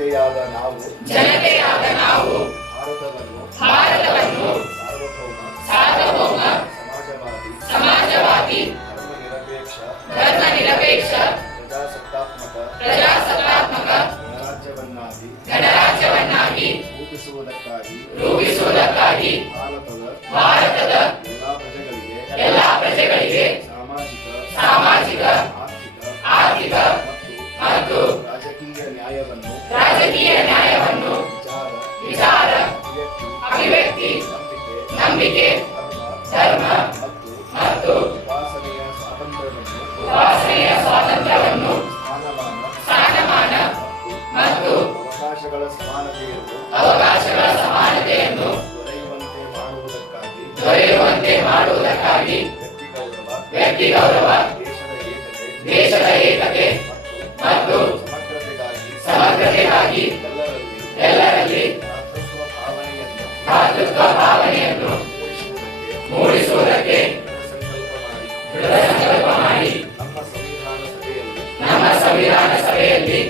ಜನತೆಯಾದ ನಾವು ಭಾರತವನ್ನು ಸಾರ್ವಭೌಮ ಸಮಾಜವಾದಿ ಧರ್ಮನಿರಪೇಕ್ಷ ಪ್ರಜಾಸತ್ತಾತ್ಮಕ ಗಣರಾಜ್ಯವನ್ನಾಗಿ ರೂಪಿಸುವುದಕ್ಕಾಗಿ ಭಾರತದ ಎಲ್ಲಾ ಪ್ರಜೆಗಳಿಗೆ ಸಾಮಾಜಿಕ ಆರ್ಥಿಕ ಮತ್ತು ರಾಜಕೀಯ ನ್ಯಾಯವನ್ನು ವಿಚಾರ ಅಭಿವ್ಯಕ್ತಿ ನಂಬಿಕೆ ಧರ್ಮ ಮತ್ತು ಉಪಾಸನೆಯ ಸ್ವಾತಂತ್ರ್ಯವನ್ನು ಸ್ಥಾನಮಾನ ಮತ್ತು ಅವಕಾಶಗಳ ಸಮಾನತೆಯನ್ನು ದೊರೆಯುವಂತೆ ಮಾಡುವುದಕ್ಕಾಗಿ ವ್ಯಕ್ತಿ ಗೌರವ ದೇಶದ ಏಕತೆ ಮತ್ತು ಸಮಗ್ರತೆಗಾಗಿ ಎಲ್ಲರಲ್ಲಿ ಭ್ರಾತೃತ್ವ ಭಾವನೆಯನ್ನು ಮೂಡಿಸುವುದಕ್ಕೆ ದೃಢ ಸಂಕಲ್ಪ ಮಾಡಿ ನಮ್ಮ ಸಂವಿಧಾನ ಸಭೆಯಲ್ಲಿ